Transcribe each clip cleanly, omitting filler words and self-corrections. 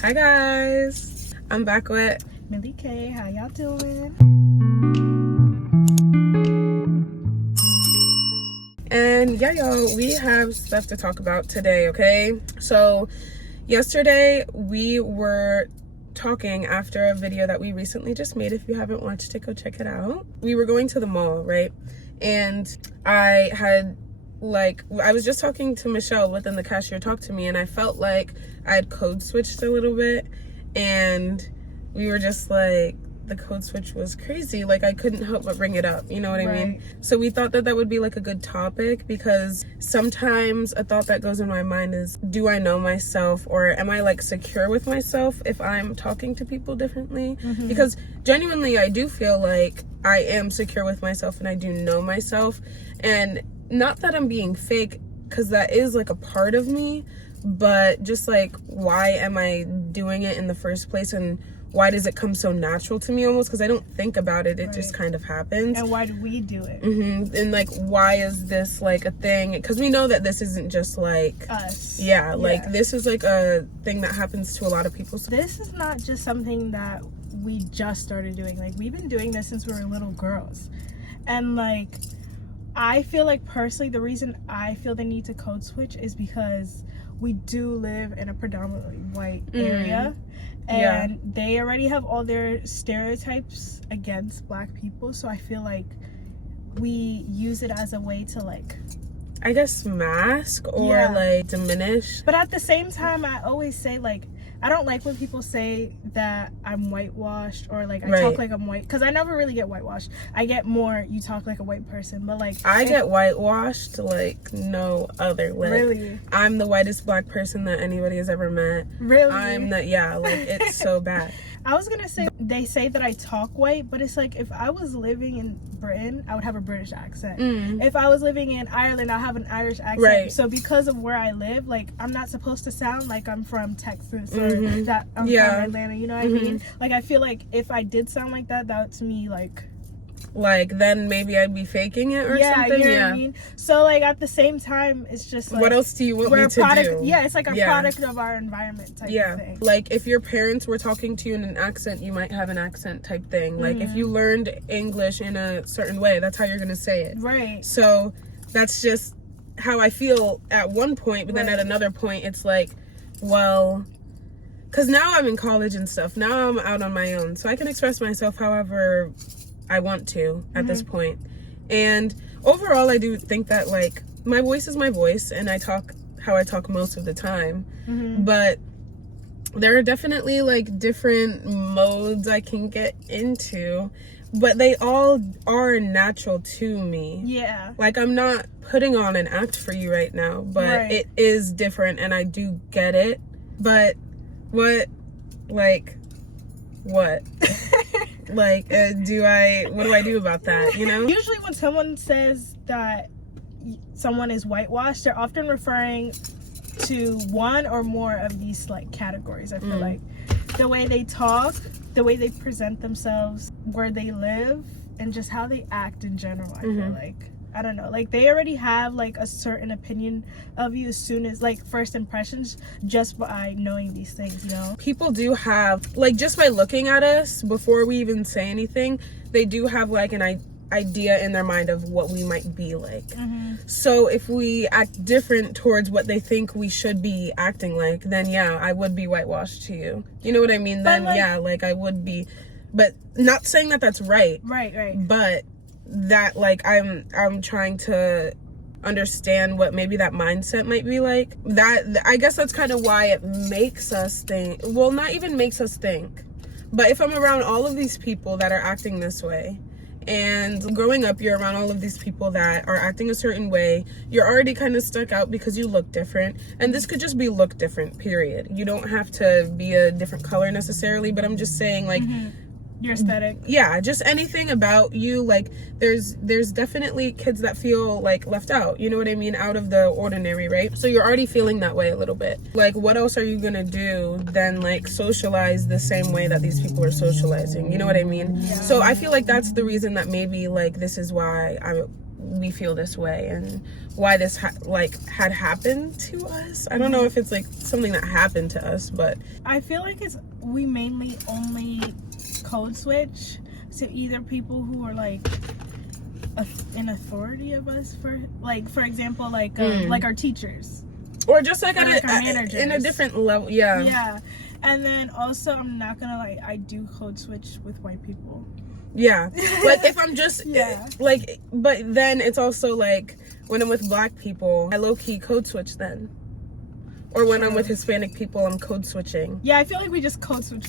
Hi guys, I'm back with Millie K. How y'all doing? and yeah, y'all, we have stuff to talk about today, okay? So yesterday we were talking after a video that we recently just made. If you haven't watched it, go check it out. We were going to the mall, right? And I was just talking to Michelle, but then the cashier talked to me and I felt like I had code switched a little bit, and we were just like, the code switch was crazy. Like, I couldn't help but bring it up, you know what I mean? So we thought that that would be like a good topic, because sometimes a thought that goes in my mind is, do I know myself, or am I like secure with myself if I'm talking to people differently? Because genuinely I do feel like I am secure with myself and I do know myself, and not that I'm being fake, because that is like a part of me, but just like, why am I doing it in the first place, and why does it come so natural to me almost? Because I don't think about it, it just kind of happens. And why do we do it? And like, why is this like a thing? Because we know that this isn't just like Us. Yeah, like this is like a thing that happens to a lot of people. This is not just something that we just started doing. Like, we've been doing this since we were little girls. And like, I feel like personally the reason I feel the need to code switch is because we do live in a predominantly white area, and they already have all their stereotypes against black people. So I feel like we use it as a way to, like, I guess, mask or like diminish. But at the same time, I always say, like, I don't like when people say that I'm whitewashed, or like I talk like I'm white, because I never really get whitewashed. I get more, you talk like a white person. But like, I get whitewashed like no other. Like, really, I'm the whitest black person that anybody has ever met. Really? I'm the, like, it's so bad. I was gonna say, they say that I talk white, but it's like, if I was living in Britain, I would have a British accent. If I was living in Ireland, I'll have an Irish accent. So because of where I live, like, I'm not supposed to sound like I'm from Texas or that I'm from Atlanta, you know what I mean? Like, I feel like if I did sound like that, that's me, like then maybe I'd be faking it or something. You know what I mean? So like, at the same time, it's just like, what else do you want me to do? Yeah, it's like a product of our environment type of thing. Like, if your parents were talking to you in an accent, you might have an accent type thing. Like, if you learned English in a certain way, that's how you're gonna say it. Right. So that's just how I feel at one point, but then at another point it's like, well, because now I'm in college and stuff, now I'm out on my own, so I can express myself however I want to at this point. And overall, I do think that, like, my voice is my voice, and I talk how I talk most of the time. But there are definitely like different modes I can get into, but they all are natural to me. Yeah. Like, I'm not putting on an act for you right now, but it is different, and I do get it. But what? Like, what do I do about that, you know? Usually when someone says that someone is whitewashed, they're often referring to one or more of these like categories. I feel like the way they talk, the way they present themselves, where they live, and just how they act in general. I feel like, I don't know, like, they already have like a certain opinion of you as soon as, like, first impressions, just by knowing these things, you know? People do have, like, just by looking at us before we even say anything, they do have like an idea in their mind of what we might be like. So if we act different towards what they think we should be acting like, then I would be whitewashed to you. You know what I mean? Then like I would be, but not saying that that's right. Right. But that, like, I'm trying to understand what maybe that mindset might be like. That, I guess that's kind of why it makes us think, well, not even makes us think, but if I'm around all of these people that are acting this way, and growing up you're around all of these people that are acting a certain way, you're already kind of stuck out because you look different. And this could just be look different, period. You don't have to be a different color necessarily, but I'm just saying, like, your aesthetic. Yeah, just anything about you. Like, there's definitely kids that feel like left out, you know what I mean, out of the ordinary, right? So you're already feeling that way a little bit. Like, what else are you gonna do than like socialize the same way that these people are socializing, you know what I mean? So I feel like that's the reason that maybe, like, this is why we feel this way, and why this had happened to us. I don't know if it's like something that happened to us, but I feel like we mainly only code switch to either people who are like in authority of us, for example, like our teachers, or just like, or at our managers in a different level. Yeah. And then also, I'm not gonna lie, I do code switch with white people. Yeah, like if I'm just like, but then it's also like when I'm with black people, I low-key code switch then. Or when I'm with Hispanic people, I'm code switching. Yeah, I feel like we just code switch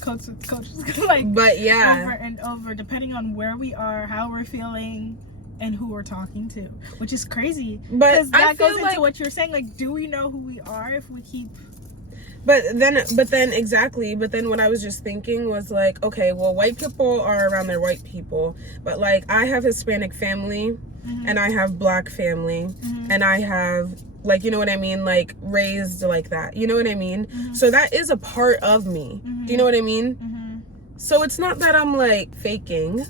like, but yeah, over and over, depending on where we are, how we're feeling, and who we're talking to, which is crazy. But that goes into what you're saying. Like, do we know who we are if we keep? But then exactly. But then what I was just thinking was like, okay, well, white people are around their white people, but like I have Hispanic family, and I have black family, and I have, like, you know what I mean, like raised like that, you know what I mean. So that is a part of me. Do you know what I mean? So it's not that I'm like faking,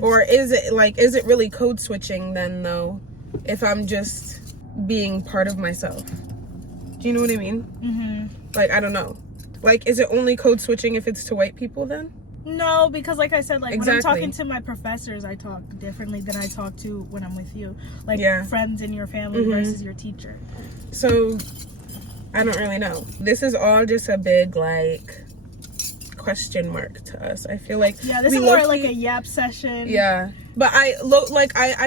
or is it really code switching then though, if I'm just being part of myself? Do you know what I mean? Like, I don't know. Like, is it only code switching if it's to white people then? No, because like I said, like when I'm talking to my professors, I talk differently than I talk to when I'm with you. Like friends in your family versus your teacher. So, I don't really know. This is all just a big, like, question mark to us. I feel like this is more like a yap session. Yeah. But I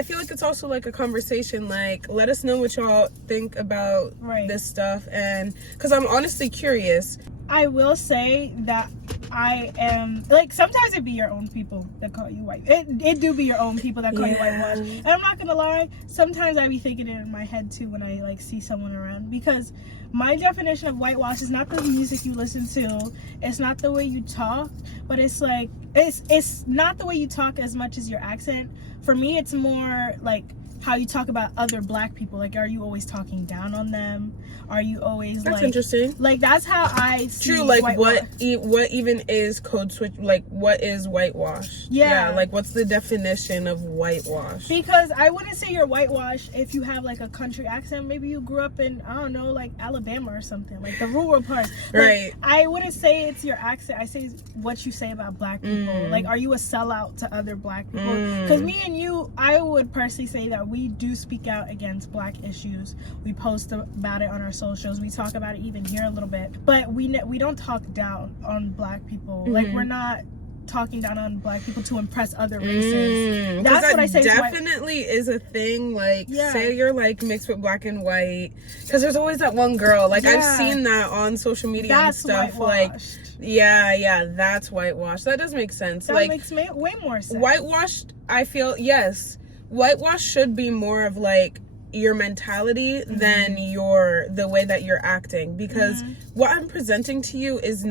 feel like it's also like a conversation. Like, let us know what y'all think about this stuff, and because I'm honestly curious. I will say that I am, like, sometimes it be your own people that call you white. It do be your own people that call you whitewash. And I'm not gonna lie, sometimes I be thinking it in my head too when I like see someone around, because my definition of whitewash is not the music you listen to, it's not the way you talk, but it's like it's not the way you talk as much as your accent. For me, it's more like how you talk about other black people. Like, are you always talking down on them? Are you always that's interesting. Like, that's how I see. True. Like, what even is code switch? Like, what is whitewash? Yeah. Like, what's the definition of whitewash? Because I wouldn't say you're whitewash if you have like a country accent. Maybe you grew up in, I don't know, like Alabama or something, like the rural parts. Like, I wouldn't say it's your accent. I say what you say about black people. Like, are you a sellout to other black people? Because me and you, I would personally say that we do speak out against black issues. We post about it on our socials. We talk about it even here a little bit. But we don't talk down on black people. Like, we're not talking down on black people to impress other races. That's what I say. Definitely is a thing. Like, say you're like mixed with black and white, because there's always that one girl. Like, I've seen that on social media and stuff. Whitewashed. Like, that's whitewash. That does make sense. That like, makes way more sense. Whitewashed, I feel, yes. Whitewash should be more of like your mentality than the way that you're acting, because what I'm presenting to you is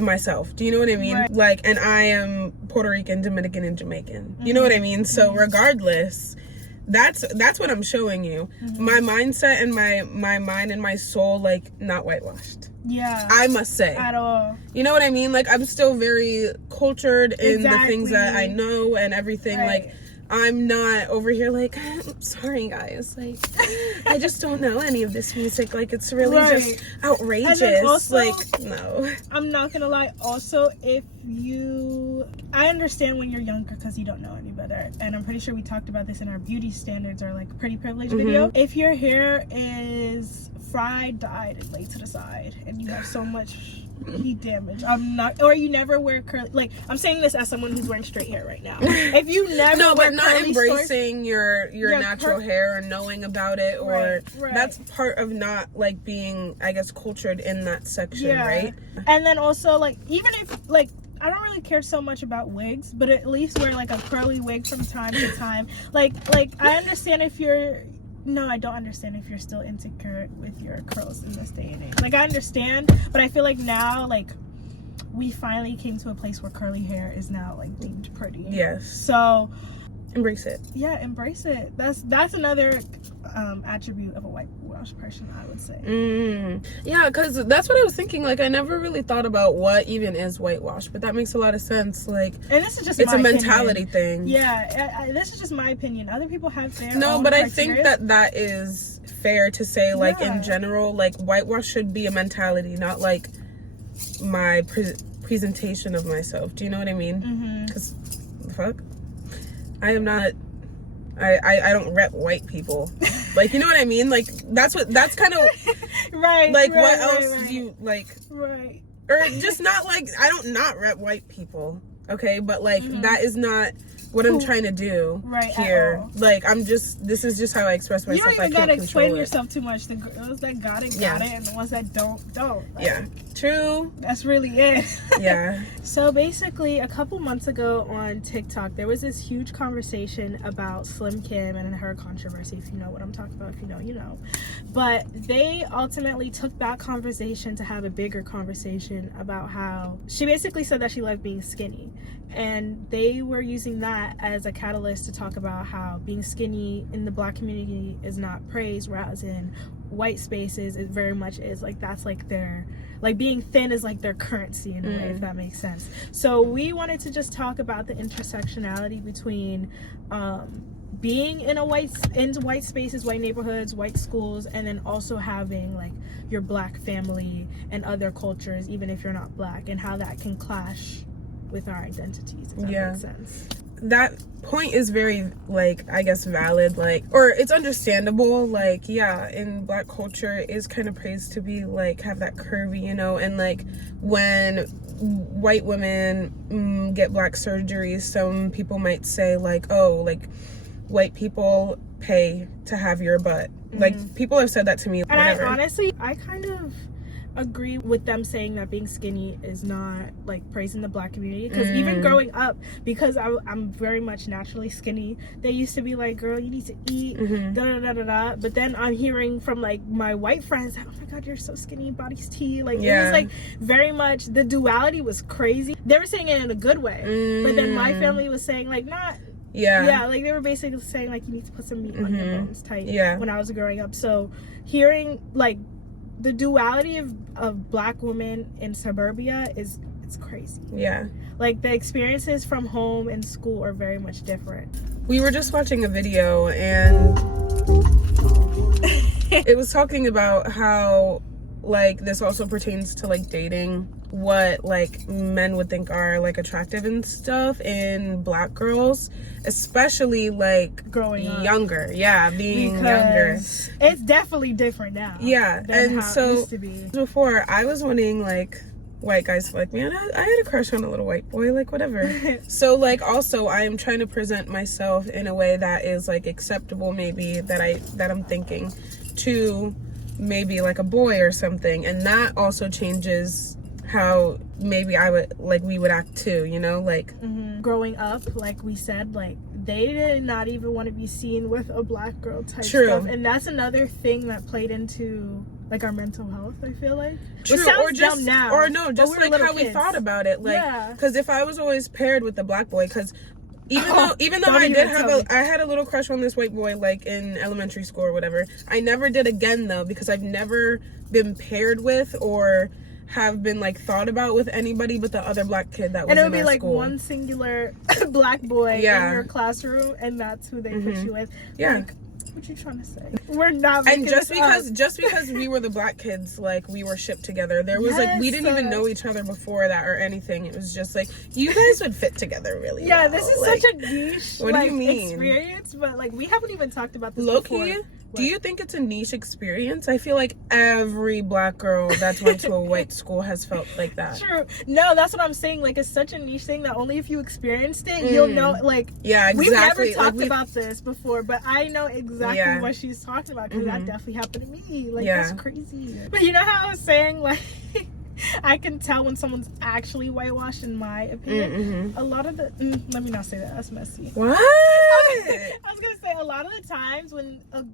myself. Do you know what I mean? Right. Like, and I am Puerto Rican, Dominican, and Jamaican. You know what I mean? So regardless, that's what I'm showing you. My mindset and my mind and my soul, like, not whitewashed. Yeah, I must say, at all. You know what I mean? Like, I'm still very cultured in the things that I know and everything. Like, I'm not over here like, I'm sorry guys, like, I just don't know any of this music. Like, it's really just outrageous. And also, like, no. I'm not gonna lie. Also, I understand when you're younger because you don't know any better. And I'm pretty sure we talked about this in our beauty standards or like pretty privilege video. If your hair is fried, dyed, and laid to the side, and you have so much heat damage, or you never wear curly, like, I'm saying this as someone who's wearing straight hair right now. If you never wear not embracing your natural hair and knowing about it, or that's part of not like being, I guess, cultured in that section, right? And then also, like, even if, like, I don't really care so much about wigs, but at least wear like a curly wig from time to time. Like I understand if you're I don't understand if you're still insecure with your curls in this day and age. Like, I understand, but I feel like now, like, we finally came to a place where curly hair is now like deemed pretty. Yes. So Embrace it. Yeah, embrace it. That's another attribute of a whitewash person, I would say. Yeah, because that's what I was thinking. Like, I never really thought about what even is whitewash, but that makes a lot of sense. Like, and this is just it's my a mentality opinion. thing. Yeah, this is just my opinion. Other people have their no, own but criteria. I think that is fair to say. Like, in general, like, whitewash should be a mentality, not like my presentation of myself. Do you know what I mean? Because fuck, I am not. I don't rep white people. Like, you know what I mean? Like, that's kind of right. Like, right, what right, else right. do you like? Right. Or just not like, I don't not rep white people, okay? But like, that is not what I'm trying to do here. Like, this is just how I express myself. You don't even gotta explain yourself too much. The girls that got it, and the ones that don't. Like, yeah, true. That's really it. Yeah. So basically, a couple months ago on TikTok, there was this huge conversation about Slim Kim and her controversy. If you know what I'm talking about, if you know, you know. But they ultimately took that conversation to have a bigger conversation about how she basically said that she loved being skinny. And they were using that as a catalyst to talk about how being skinny in the Black community is not praised, whereas in white spaces it very much is. Like, that's like their, like, being thin is like their currency in a way, if that makes sense. So we wanted to just talk about the intersectionality between being in white spaces, white neighborhoods, white schools, and then also having like your Black family and other cultures, even if you're not Black, and how that can clash with our identities, if that makes sense. That point is very, like, I guess valid, like, or it's understandable. Like, yeah, in Black culture it is kind of praised to be like, have that curvy, you know, and like when white women get Black surgeries, some people might say like, oh, like, white people pay to have your butt. Like, people have said that to me. And whatever. I kind of agree with them saying that being skinny is not like praising the Black community, because even growing up, because I'm very much naturally skinny, they used to be like, girl, you need to eat, da da da da da. But then I'm hearing from like my white friends, oh my god, you're so skinny, body's tea. Like, it was like very much, the duality was crazy. They were saying it in a good way, but then my family was saying like, not like they were basically saying like, you need to put some meat on your bones type when I was growing up. So hearing like the duality of Black women in suburbia it's crazy. Yeah. Like, the experiences from home and school are very much different. We were just watching a video and it was talking about how, like, this also pertains to like dating, what like men would think are like attractive and stuff in Black girls, especially like growing up. Younger. Being because younger, it's definitely different now. And so it used to be. Before, I was wanting like white guys like me, and I had a crush on a little white boy, like whatever. So like, also I am trying to present myself in a way that is like acceptable, maybe that I'm thinking to maybe like a boy or something, and that also changes how maybe we would act too, you know, like growing up, like we said, like they did not even want to be seen with a Black girl type stuff, and that's another thing that played into like our mental health, I feel like. True. Or just now, or no, just like how we thought about it, like, because if I was always paired with the Black boy, because even though I had a little crush on this white boy like in elementary school or whatever, I never did again though, because I've never been paired with or have been like thought about with anybody but the other Black kid that was in our school. And it would be like one singular Black boy in your classroom, and that's who they put you with. Like, what you trying to say? We're not making just because we were the Black kids, like we were shipped together. There was like, we didn't even know each other before that or anything. It was just like, you guys would fit together really well. This is like, such a niche what do you mean? Experience, but like we haven't even talked about this before. Do you think it's a niche experience? I feel like every Black girl that's went to a white school has felt like that. True. No, that's what I'm saying. Like, it's such a niche thing that only if you experienced it, you'll know. Like, exactly. We've never talked about this before, but I know exactly what she's talking about, because that definitely happened to me. Like, that's crazy. But you know how I was saying, like, I can tell when someone's actually whitewashed, in my opinion. A lot of the let me not say that, that's messy. What? I was gonna say, a lot of the times when a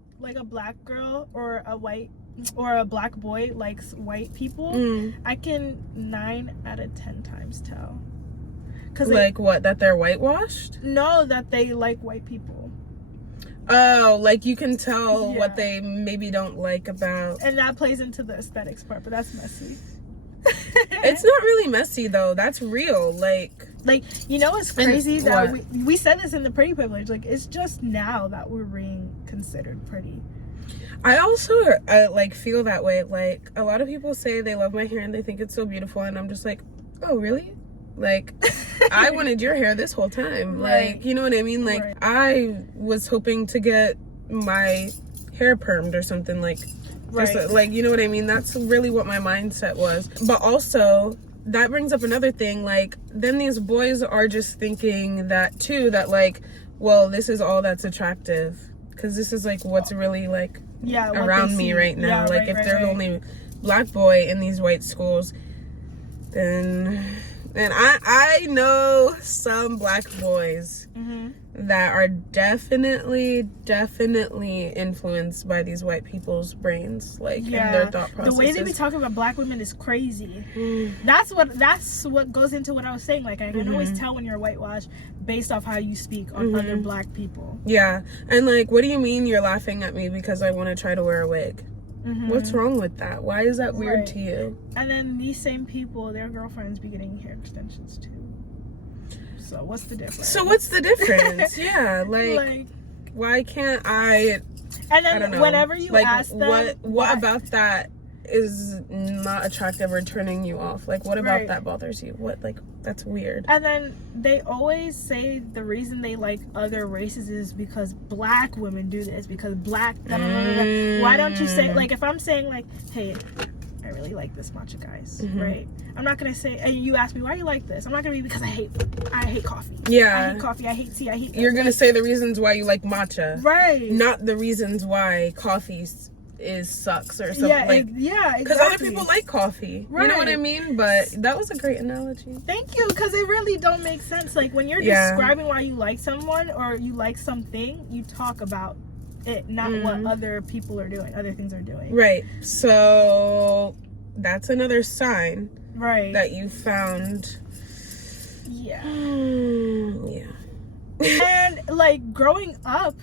Black girl or a Black boy likes white people, I can 9 out of 10 times tell, Cause like what? That they're whitewashed? No, that they like white people. Oh, like you can tell what they maybe don't like about. And that plays into the aesthetics part, but that's messy. It's not really messy though. That's real. Like you know what's crazy? That we said this in the pretty privilege. Like, it's just now that we're being considered pretty. I also like feel that way. Like, a lot of people say they love my hair and they think it's so beautiful, and I'm just like, oh really? Like, I wanted your hair this whole time. Right. Like, you know what I mean? Like, I was hoping to get my hair permed or something, like, just, like, you know what I mean? That's really what my mindset was. But also, that brings up another thing. Like, then these boys are just thinking that too, that like, well, this is all that's attractive, because this is like what's really like around me right now. Like, if they're the only black boy in these white schools, then I know some black boys that are definitely influenced by these white people's brains, like, in their thought processes. The way they be talking about black women is crazy. That's what goes into what I was saying. Like, I can always tell when you're whitewashed based off how you speak on other black people. Yeah. And like, what do you mean you're laughing at me because I want to try to wear a wig? What's wrong with that? Why is that weird to you? And then these same people, their girlfriends be getting hair extensions too. So what's the difference? Yeah, like why can't I? And then I don't know. Whenever you like, ask them, what about that is not attractive or turning you off? Like, what about that bothers you? What, like, that's weird. And then they always say the reason they like other races is because black women do this, because black why don't you say, like, if I'm saying like, hey, I really like this matcha, guys, right? I'm not gonna say, and you ask me why you like this, I'm not gonna be because I hate coffee. I hate coffee, I hate tea, I hate this. You're gonna say the reasons why you like matcha, right? Not the reasons why coffee sucks or something. Because other people like coffee, you know what I mean? But that was a great analogy. Thank you, because it really don't make sense. Like, when you're describing why you like someone or you like something, you talk about it, not what other people are doing, other things are doing. Right. So that's another sign that you found. Yeah. And like, growing up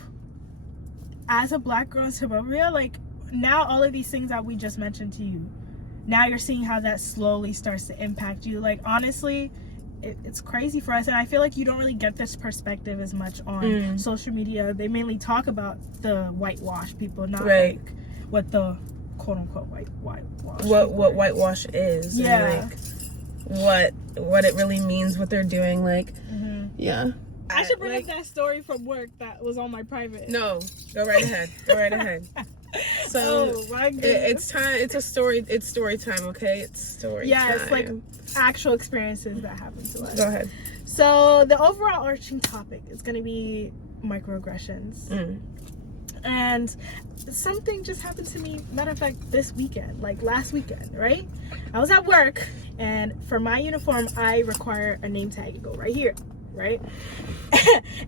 as a black girl in Suburbia, like, now all of these things that we just mentioned to you, now you're seeing how that slowly starts to impact you. Like, honestly, it's crazy for us, and I feel like you don't really get this perspective as much on social media. They mainly talk about the whitewash people, not like what the quote-unquote whitewash what whitewash is, and like what it really means, what they're doing, like I should bring up that story from work that was on my private. No, go right ahead. So it's time. It's story time. Okay, it's story time. It's like actual experiences that happen to us. Go ahead. So the overall arching topic is going to be microaggressions. And something just happened to me, matter of fact, this weekend, like last weekend, right? I was at work, and for my uniform, I require a name tag to go right here, right?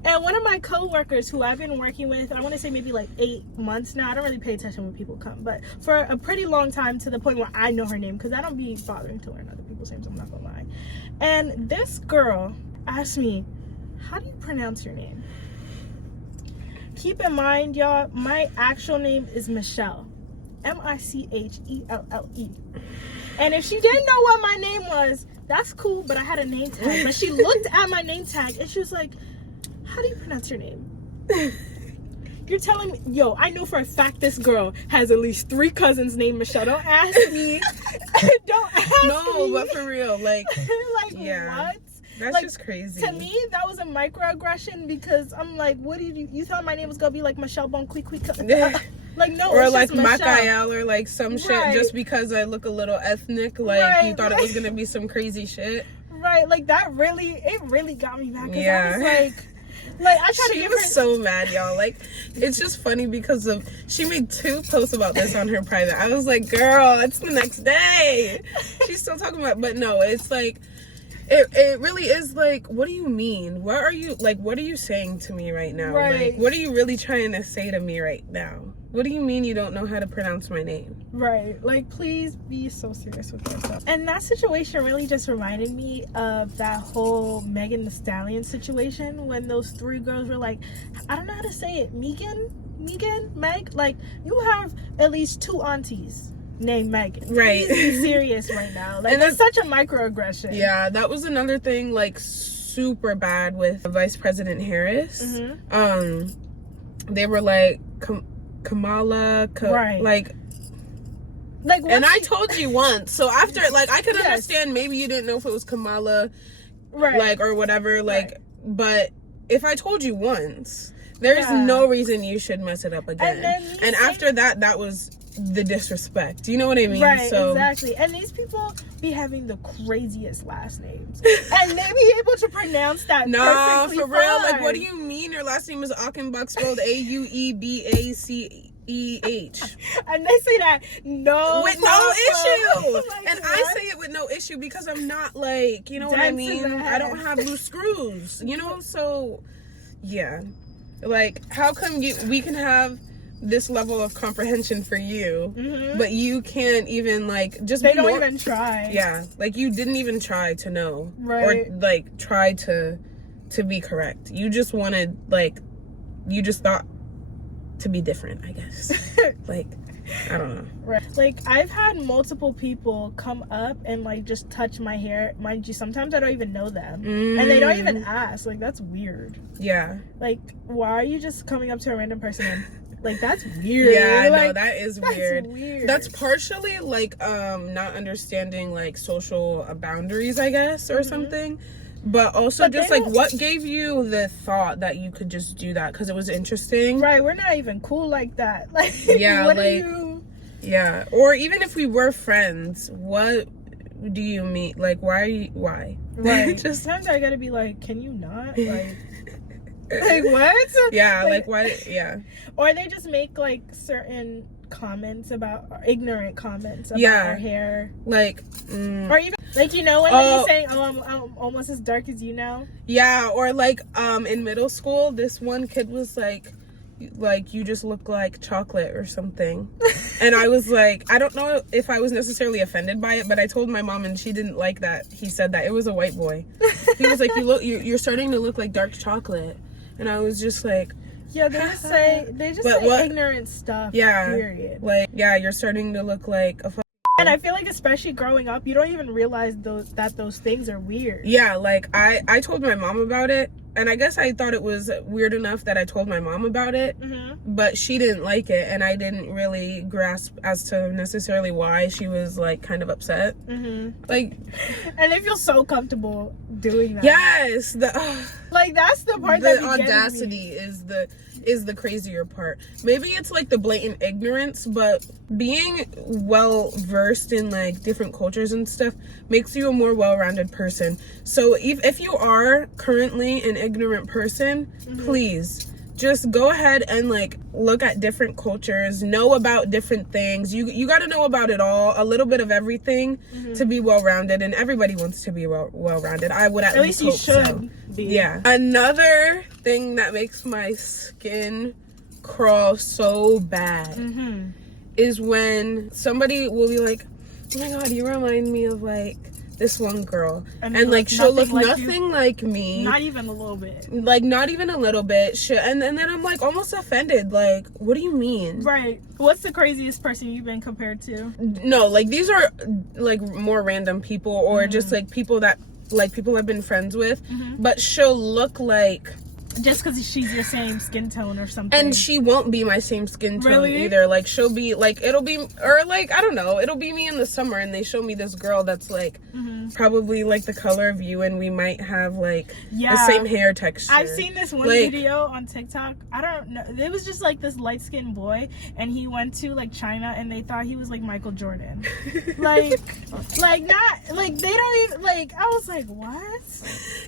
And one of my co-workers who I've been working with, I want to say maybe like 8 months now. I don't really pay attention when people come, but for a pretty long time, to the point where I know her name, because I don't be bothering to learn other people's names, I'm not gonna lie. And this girl asked me, how do you pronounce your name? Keep in mind, y'all, my actual name is Michelle. Michelle. And if she didn't know what my name was, that's cool, but I had a name tag. But she looked at my name tag and she was like, how do you pronounce your name? You're telling me, yo, I know for a fact this girl has at least 3 cousins named Michelle. Don't ask me. No, but for real, like what? That's like, just crazy. To me, that was a microaggression, because I'm like, what did you thought my name was gonna be like Michelle Bon Quick? Like, no, or it's like just Microaggression, or like some shit just because I look a little ethnic. Like, you thought it was gonna be some crazy shit. Right, like that really got me mad, because I was like I tried to give her. She was so mad, y'all. Like, it's just funny because she made 2 posts about this on her private. I was like, girl, it's the next day. She's still talking about, but no, it's like. It really is like, what do you mean? What are you saying to me right now? Like, what are you really trying to say to me right now? What do you mean you don't know how to pronounce my name? Right. Like, please be so serious with yourself. And that situation really just reminded me of that whole Megan Thee Stallion situation when those 3 girls were like, I don't know how to say it, Meg? Like, you have at least 2 aunties named Megan. Right. Please be serious right now. Like, And that's such a microaggression. Yeah, that was another thing, like, super bad with Vice President Harris. They were like, Kamala, right. like, and I told you once. So after, like, I could understand maybe you didn't know if it was Kamala, right, like, or whatever, like, right. But if I told you once, there's no reason you should mess it up again. And after that, that was the disrespect. Do you know what I mean? Right, so, exactly. And these people be having the craziest last names, and they be able to pronounce that. Nah, perfectly for real. fine. Like, what do you mean your last name is Achenbach, spelled Auebache? And they say that with no issue. Like, and I say it with no issue because I'm not, like, you know what I mean? I don't have loose screws, you know? So, yeah. Like, how come we can have this level of comprehension for you, but you can't even, like, just they don't even try. Yeah, like, you didn't even try to know, right? Or, like, try to be correct. You just wanted, like, you just thought to be different, I guess. Like, I don't know. Right. Like, I've had multiple people come up and, like, just touch my hair. Mind you, sometimes I don't even know them. And they don't even ask. Like, that's weird. Yeah. Like, why are you just coming up to a random person and, like, that's weird. Yeah, like, no, that is weird. Weird. That's partially, like, not understanding, like, social boundaries, I guess, or something. But also, just, like, what gave you the thought that you could just do that? Because it was interesting. Right, we're not even cool like that. Like, yeah, what like, do you... Yeah, or even if we were friends, what do you mean? Like, why? Right. Just sometimes I gotta be like, can you not? Like, like what? Yeah, like, why? Yeah. Or they just make, like, certain comments about, ignorant comments about our hair. Like, or even, like, you know, when they're saying, oh, I'm almost as dark as you now. Yeah, or, like, in middle school, this one kid was like, you just look like chocolate or something. And I was like, I don't know if I was necessarily offended by it, but I told my mom and she didn't like that he said that. It was a white boy. He was like, you're starting to look like dark chocolate. And I was just like, yeah, they just say ignorant stuff. Yeah. Period. Like, yeah, you're starting to look like a and I feel like, especially growing up, you don't even realize that those things are weird. Yeah, like, I told my mom about it, and I guess I thought it was weird enough that I told my mom about it, but she didn't like it, and I didn't really grasp as to necessarily why she was, like, kind of upset. Like, and they feel so comfortable doing that. Yes, like, that's the part the audacity is the crazier part. Maybe it's, like, the blatant ignorance, but being well versed in, like, different cultures and stuff makes you a more well-rounded person. So if you are currently an ignorant person, please just go ahead and, like, look at different cultures, know about different things. You got to know about it all, a little bit of everything, to be well-rounded, and everybody wants to be well-rounded. I would at least hope you should so. Be. Yeah. Another thing that makes my skin crawl so bad is when somebody will be like, oh my god, you remind me of, like, this one girl, and like, she'll look nothing like me, not even a little bit, like, not even a little bit. And then I'm, like, almost offended, like, what do you mean? Right. What's the craziest person you've been compared to? No, like, these are, like, more random people, or just, like, people that, like, people I've been friends with, but she'll look like, just because she's your same skin tone or something. And she won't be my same skin tone either. Like, she'll be, like, it'll be, or, like, I don't know, it'll be me in the summer, and they show me this girl that's, like, probably, like, the color of you, and we might have, like, the same hair texture. I've seen this one video on TikTok. I don't know. It was just, like, this light-skinned boy, and he went to, like, China, and they thought he was, like, Michael Jordan. like, not, like, they don't even, like, I was like, what?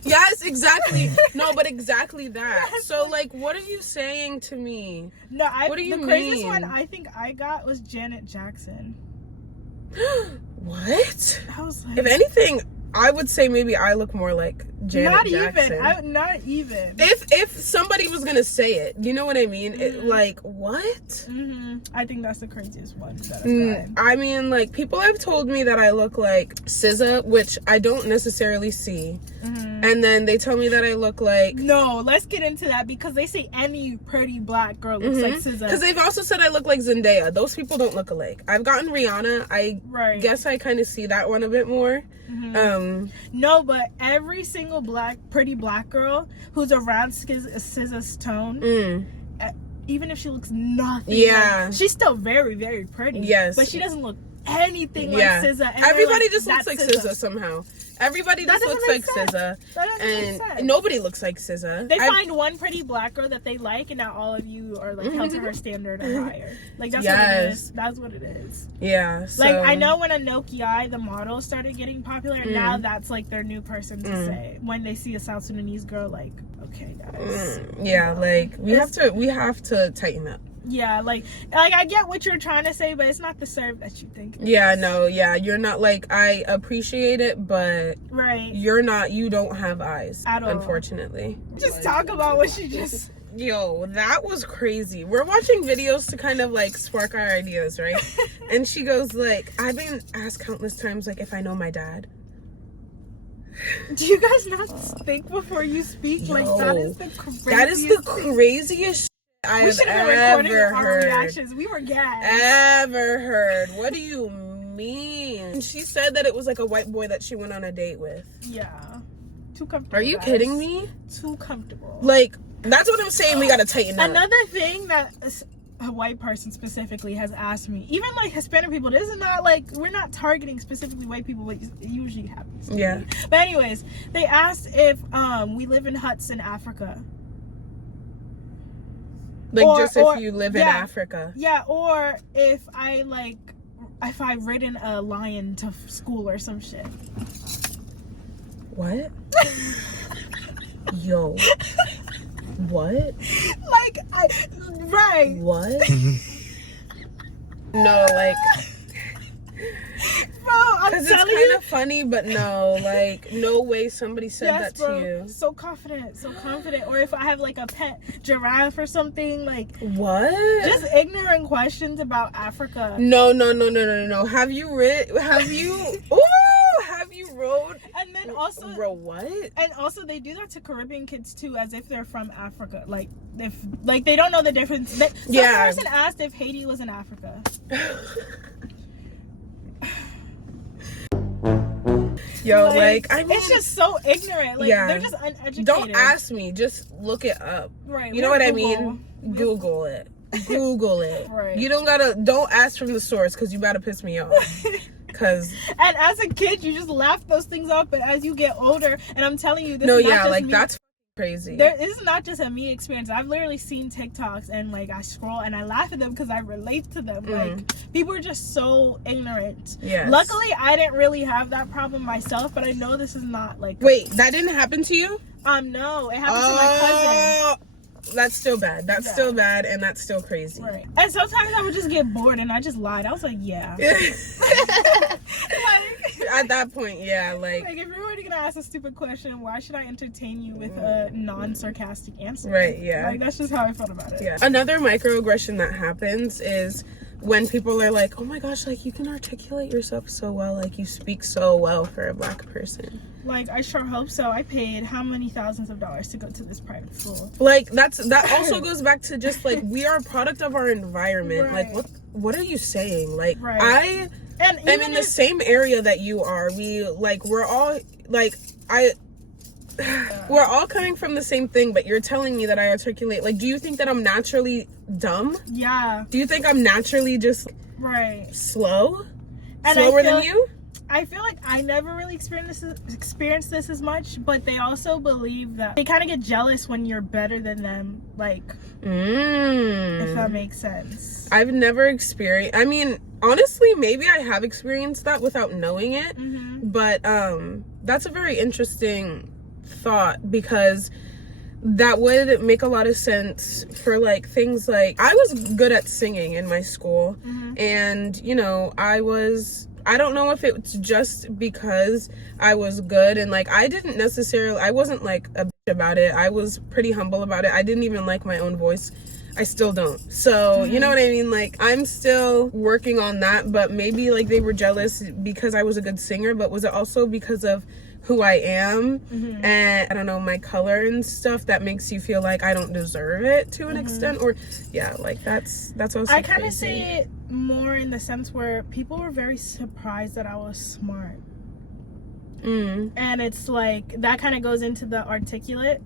Yes, exactly. No, but exactly that. So, like, what are you saying to me? No, what do you the craziest one I think I got was Janet Jackson. What? I was like, if anything, I would say maybe I look more like Janet Jackson. Not even. If somebody was gonna say it, you know what I mean? It, like, what? I think that's the craziest one that I've gotten. I mean, like, people have told me that I look like SZA, which I don't necessarily see. And then they tell me that I look like... No, let's get into that, because they say any pretty black girl looks like SZA. Because they've also said I look like Zendaya. Those people don't look alike. I've gotten Rihanna. I guess I kind of see that one a bit more. No, but every single pretty black girl who's around SZA's tone, even if she looks nothing like, she's still very, very pretty. Yes. But she doesn't look anything like SZA. And everybody like, just looks like SZA somehow. Everybody just looks like SZA. And nobody looks like SZA. They find one pretty black girl that they like, and now all of you are like held to her standard or higher. Like, that's what it is. That's what it is. Yeah. So. Like, I know when Anoki Ai, the model, started getting popular, and now that's like their new person to say when they see a South Sudanese girl. Like, okay, guys. Yeah, like we have to tighten up. Yeah, like I get what you're trying to say, but it's not the serve that you think. Yeah, no, you're not, like, I appreciate it, but you don't have eyes at all, unfortunately. Just talk about what she just... Yo, that was crazy. We're watching videos to kind of like spark our ideas, right? And she goes like, I've been asked countless times, like, if I know my dad. Do you guys not think before you speak? Like, that is the craziest I've ever heard. Reactions. We were gagged. Ever heard? What do you mean? And she said that it was like a white boy that she went on a date with. Yeah. Too comfortable. Are you kidding me? Too comfortable. Like, that's what I'm saying. We gotta tighten up. Another thing that a white person specifically has asked me, even like Hispanic people, this is not like, we're not targeting specifically white people, but it usually happens. Yeah. But anyways, they asked if we live in huts in Africa. Like, if you live in Africa. Yeah, or if I've ridden a lion to school or some shit. What? Yo. What? Like, What? No, like... Bro, I'm telling you. Because it's kind of funny, but no, like, no way somebody said that to you. So confident. Or if I have like a pet giraffe or something, like... What? Just ignorant questions about Africa. No. Have you rode? And then also... Bro, what? And also they do that to Caribbean kids too, as if they're from Africa. Like, if they don't know the difference. Some person asked if Haiti was in Africa. Yo, like, I mean, it's just so ignorant. Like, they're just uneducated. Don't ask me. Just look it up. Right. You know what I mean? Google it. Right. You don't ask from the source, because you about to piss me off. And as a kid, you just laugh those things off, but as you get older, and I'm telling you, this is not just me. That's crazy. This is not just a me experience. I've literally seen TikToks, and like I scroll and I laugh at them because I relate to them. Like, people are just so ignorant. Yes. Luckily, I didn't really have that problem myself, but I know this is not like... Wait, that didn't happen to you? No, it happened to my cousin. That's still bad. That's still bad, and that's still crazy. Right. And sometimes I would just get bored, and I just lied. I was like, yeah. At that point, like if you're already gonna ask a stupid question, why should I entertain you with a non-sarcastic answer? Right. Yeah. Like, that's just how I felt about it. Yeah. Another microaggression that happens is when people are like, oh my gosh, like, you can articulate yourself so well, like, you speak so well for a black person. Like, I sure hope so. I paid how many thousands of dollars to go to this private school? Like, that also goes back to just, like, we are a product of our environment. Right. Like, what are you saying? Like, I'm in the same area that you are. We're all coming from the same thing, but you're telling me that I articulate. Like, do you think that I'm naturally dumb? Yeah. Do you think I'm naturally just slow? Slower than you? I feel like I never really experienced this as much, but they also believe that they kind of get jealous when you're better than them. Like, if that makes sense. I've never experienced... I mean, honestly, maybe I have experienced that without knowing it. But that's a very interesting thought, because that would make a lot of sense for like things like, I was good at singing in my school, and you know, I I don't know if it's just because I was good and like I wasn't like a bitch about it. I was pretty humble about it. I didn't even like my own voice. I still don't. So, you know what I mean? Like, I'm still working on that, but maybe like they were jealous because I was a good singer, but was it also because of who I am and I don't know, my color and stuff that makes you feel like I don't deserve it to an extent? Or yeah, like that's also I kind of crazy. see it more in the sense where people were very surprised that I was smart. And it's like that kind of goes into the articulate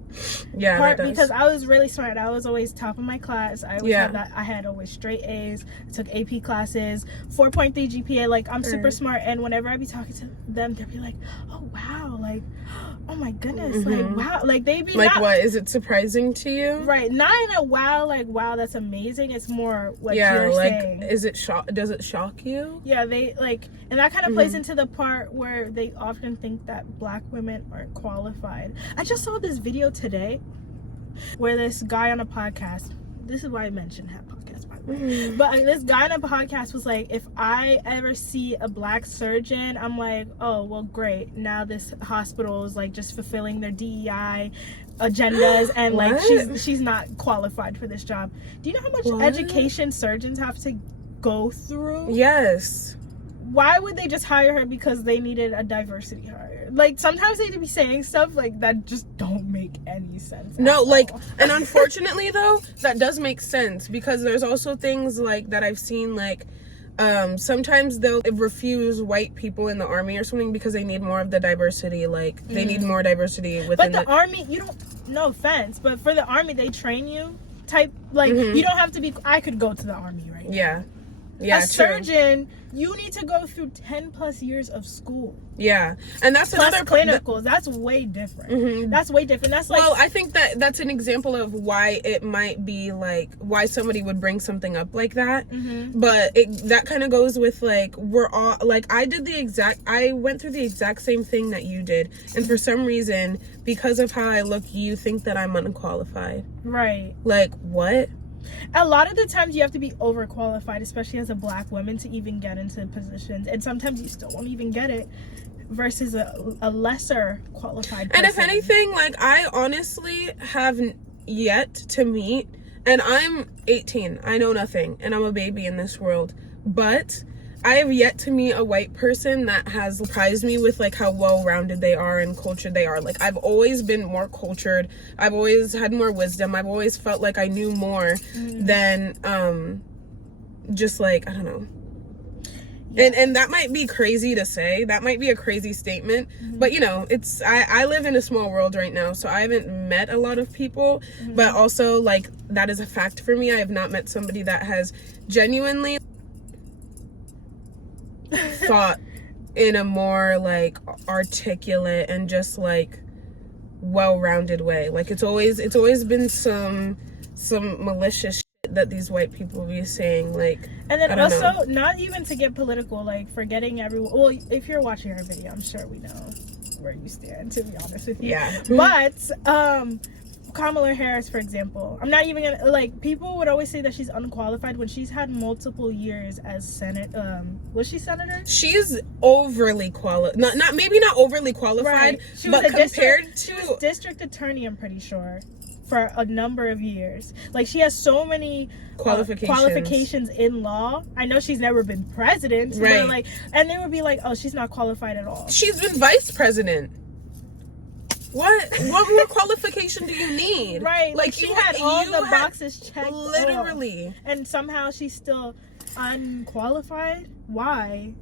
part because I was really smart. I was always top of my class. I always had that. I had always straight A's. I took AP classes, 4.3 GPA. Like, I'm super smart. And whenever I be talking to them, they'll be like, "Oh wow!" Like, "Oh my goodness!" Like, "Wow!" Like, they be like, what is it surprising to you? Right? Not in a wow, like, "Wow, that's amazing." It's more what you're saying. Is it does it shock you? Yeah, they like, and that kind of plays into the part where they often think that black women aren't qualified. I just saw this video today where this guy on a podcast, this is why I mentioned that podcast, by the way, but this guy on a podcast was like, if I ever see a black surgeon, I'm like, oh well, great, now this hospital is like just fulfilling their DEI agendas and like she's not qualified for this job. Do you know how much education surgeons have to go through? Yes. Why would they just hire her because they needed a diversity hire? Like, sometimes they be saying stuff like that just don't make any sense. No, like, and unfortunately though, that does make sense because there's also things like that I've seen, like, sometimes they'll refuse white people in the army or something because they need more of the diversity. Like, they need more diversity within the army. You don't, no offense, but for the army, they train you type, like, you don't have to be, I could go to the army right now. Yeah, surgeon, you need to go through 10 plus years of school. Yeah, and that's plus another clinicals. That's way different. That's way different. That's like, well, I think that's an example of why it might be like why somebody would bring something up like that. But that kind of goes with like we're all like I went through the exact same thing that you did, and for some reason because of how I look, you think that I'm unqualified. Right? Like what? A lot of the times you have to be overqualified, especially as a black woman, to even get into positions, and sometimes you still won't even get it versus a lesser qualified person. And if anything, like I honestly have yet to meet, and I'm 18, I know nothing, and I'm a baby in this world, but I have yet to meet a white person that has surprised me with like how well-rounded they are and cultured they are. Like I've always been more cultured. I've always had more wisdom. I've always felt like I knew more than just like, I don't know. And that might be crazy to say. That might be a crazy statement. But you know, it's I live in a small world right now, so I haven't met a lot of people. But also like that is a fact for me. I have not met somebody that has genuinely thought in a more like articulate and just like well-rounded way. Like it's always been some malicious shit that these white people be saying, like, and then also not even to get political, like forgetting everyone. Well, if you're watching our video, I'm sure we know where you stand, to be honest with you. But Kamala Harris, for example, I'm not even gonna, like, people would always say that she's unqualified when she's had multiple years as was she senator? She's overly qualified. Not maybe not overly qualified, but compared she was district attorney, I'm pretty sure, for a number of years. Like, she has so many qualifications in law. I know she's never been president, but like, and they would be like, oh, she's not qualified at all. She's been vice president. What more qualification do you need? Right. Like she had all the boxes checked. Literally. Off, and somehow she's still unqualified? Why?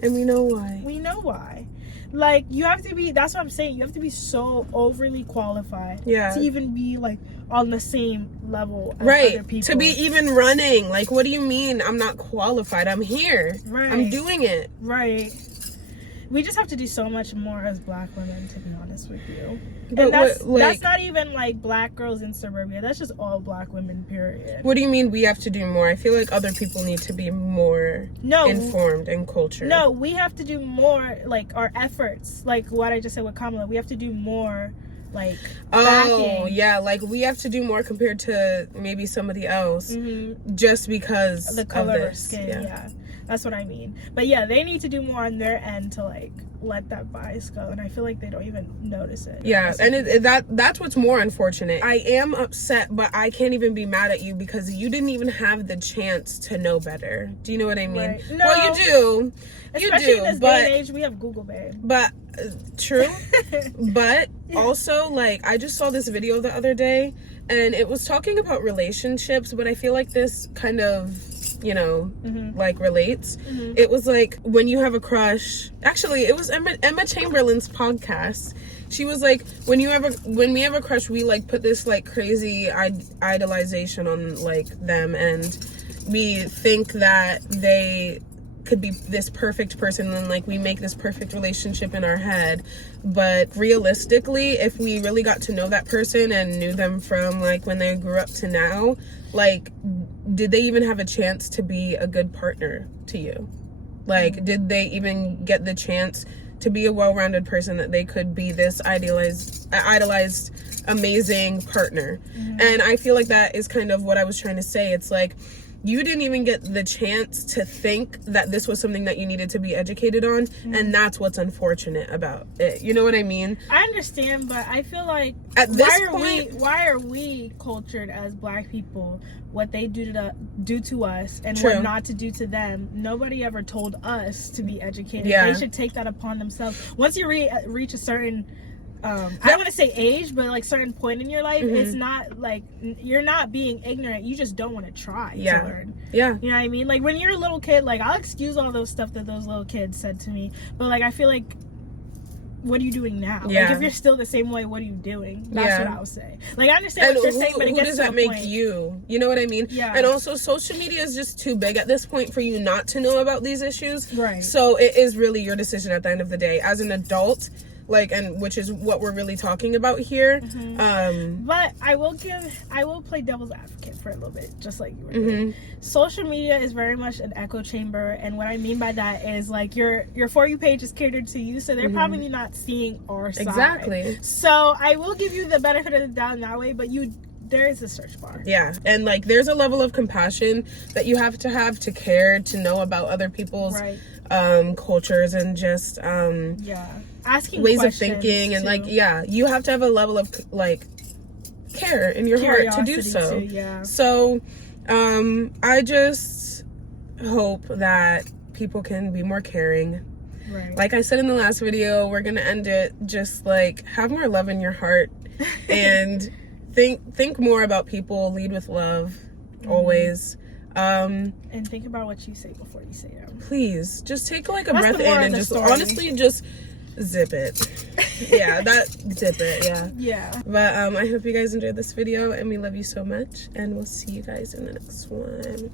And we know why. We know why. Like, you have to be, that's what I'm saying, you have to be so overly qualified to even be like on the same level as other people. To be even running. Like, what do you mean I'm not qualified? I'm here. I'm doing it. We just have to do so much more as black women, to be honest with you. And that's not even like black girls in suburbia. That's just all black women, period. What do you mean we have to do more? I feel like other people need to be more informed and cultured. No, we have to do more, like our efforts. Like what I just said with Kamala, we have to do more, like, backing. Like we have to do more compared to maybe somebody else just because the color of of our skin. That's what I mean. But yeah, they need to do more on their end to like let that bias go, and I feel like they don't even notice it. Yeah, and that's what's more unfortunate. I am upset, but I can't even be mad at you because you didn't even have the chance to know better. Do you know what I mean? Right. No, well, you do. Especially in this day and age, we have Google, babe. But true. But also, like, I just saw this video the other day, and it was talking about relationships, but I feel like this kind of, you know, like relates. It was like when you have a crush. Actually, it was Emma Chamberlain's podcast. She was like, when we have a crush, we like put this like crazy idolization on like them, and we think that they could be this perfect person, and like we make this perfect relationship in our head. But realistically, if we really got to know that person and knew them from like when they grew up to now, like, did they even have a chance to be a good partner to you? Like, did they even get the chance to be a well-rounded person that they could be this idolized amazing partner? And I feel like that is kind of what I was trying to say. It's like, you didn't even get the chance to think that this was something that you needed to be educated on, and that's what's unfortunate about it. You know what I mean? I understand, but I feel like at this point, why are we cultured as Black people? What they do to us and True. what not to do to them. Nobody ever told us to be educated. Yeah. They should take that upon themselves. Once you reach a certain I don't want to say age, but like certain point in your life, it's not like you're not being ignorant. You just don't want to try to learn. Yeah. You know what I mean? Like when you're a little kid, like I'll excuse all those stuff that those little kids said to me, but like I feel like, what are you doing now? Yeah. Like if you're still the same way, what are you doing? That's Yeah. what I would say. Like I understand what you're saying, but it who gets does to that a make point. you? You know what I mean? Yeah. And also, social media is just too big at this point for you not to know about these issues. Right. So it is really your decision at the end of the day as an adult. Like, and which is what we're really talking about here. But I will play devil's advocate for a little bit, just like you were doing. Social media is very much an echo chamber, and what I mean by that is like your For You page is catered to you, so they're probably not seeing our side. Exactly. So I will give you the benefit of the doubt in that way, but there is a search bar. Yeah, and like there's a level of compassion that you have to care, to know about other people's cultures, and just asking ways of thinking, and like you have to have a level of like care in your heart to do so. So I just hope that people can be more caring. Right. Like I said in the last video, we're gonna end it just like, have more love in your heart, and think more about people, lead with love, always. And think about what you say before you say it. Please just take like a breath in and just honestly just zip it. Zip it. Yeah. But I hope you guys enjoyed this video, and we love you so much, and we'll see you guys in the next one.